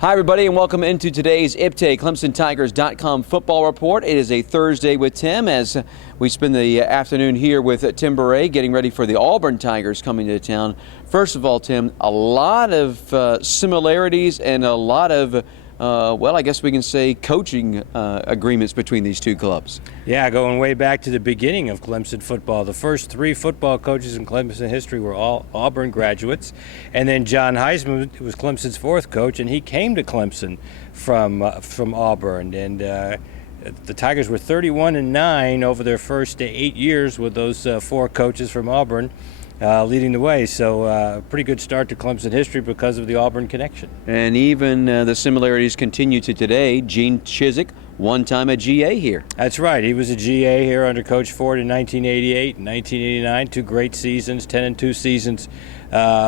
Hi, everybody, and welcome into today's IPTAY ClemsonTigers.com football report. It is a Thursday with Tim as we spend the afternoon here with Tim Bourret getting ready for the Auburn Tigers coming to town. First of all, Tim, a lot of similarities and a lot of well, I guess we can say coaching agreements between these two clubs. Yeah, going way back to the beginning of Clemson football. The first three football coaches in Clemson history were all Auburn graduates. And then John Heisman was Clemson's fourth coach, and he came to Clemson from Auburn. And the Tigers were 31-9 over their first 8 years with those four coaches from Auburn leading the way. So pretty good start to Clemson history because of the Auburn connection. And even the similarities continue to today. Gene Chizik, one time a GA here. That's right. He was a GA here under Coach Ford in 1988 and 1989. Two great seasons, 10-2 seasons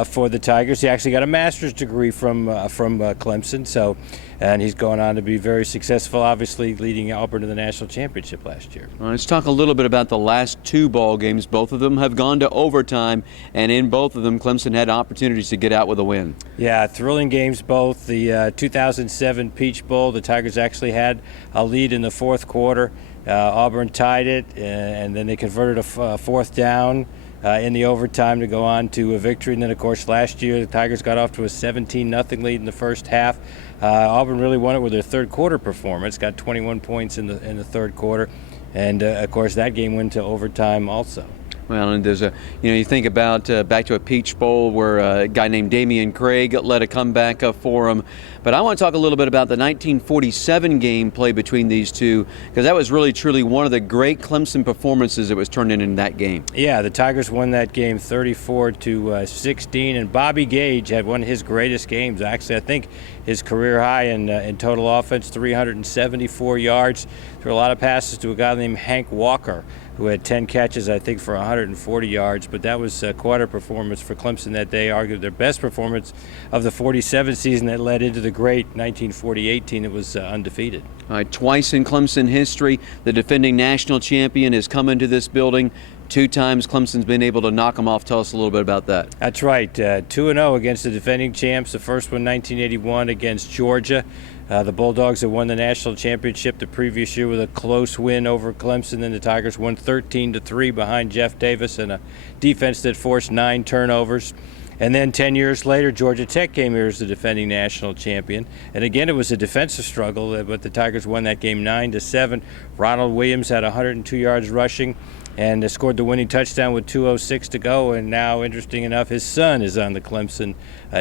for the Tigers. He actually got a master's degree from Clemson. And he's going on to be very successful, obviously leading Auburn to the national championship last year. Let's talk a little bit about the last two ball games. Both of them have gone to overtime, and in both of them, Clemson had opportunities to get out with a win. Yeah, thrilling games both. The 2007 Peach Bowl, the Tigers actually had a lead in the fourth quarter. Auburn tied it, and then they converted a fourth down in the overtime to go on to a victory. And then, of course, last year the Tigers got off to a 17-0 lead in the first half. Auburn really won it with their third quarter performance, got 21 points in the third quarter. And, of course, that game went to overtime also. Well, and there's you think about back to a Peach Bowl where a guy named Damian Craig led a comeback for him. But I want to talk a little bit about the 1947 game played between these two, because that was really, truly one of the great Clemson performances that was turned in that game. Yeah, the Tigers won that game 34-16, and Bobby Gage had one of his greatest games. Actually, I think his career high in total offense, 374 yards, threw a lot of passes to a guy named Hank Walker, who had 10 catches, I think, for 140 yards. But that was quite a performance for Clemson that day, arguably their best performance of the 47 season that led into the great 1948 team that was undefeated. All right, twice in Clemson history, the defending national champion has come into this building. Two times Clemson's been able to knock them off. Tell us a little bit about that. That's right. 2-0 against the defending champs. The first one, 1981, against Georgia. The Bulldogs had won the national championship the previous year with a close win over Clemson. Then the Tigers won 13-3 behind Jeff Davis and a defense that forced 9 turnovers. And then 10 years later, Georgia Tech came here as the defending national champion. And again, it was a defensive struggle, but the Tigers won that game 9-7. Ronald Williams had 102 yards rushing and scored the winning touchdown with 2:06 to go. And now, interesting enough, his son is on the Clemson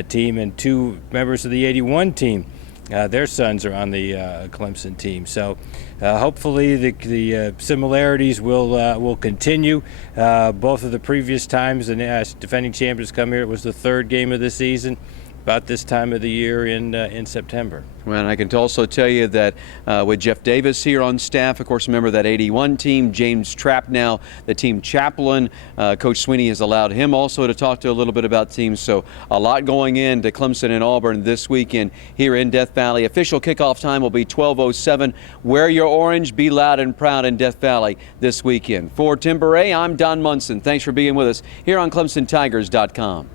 team, and 2 members of the 81 team, their sons are on the Clemson team. So hopefully the similarities will continue. Both of the previous times the defending champions come here, it was the third game of the season, about this time of the year in September. Well, and I can also tell you that with Jeff Davis here on staff, of course, remember that 81 team, James Trapp now the team chaplain. Coach Sweeney has allowed him also to talk to a little bit about teams. So a lot going into Clemson and Auburn this weekend here in Death Valley. Official kickoff time will be 12:07. Wear your orange, be loud and proud in Death Valley this weekend. For Tim Bourret, I'm Don Munson. Thanks for being with us here on ClemsonTigers.com.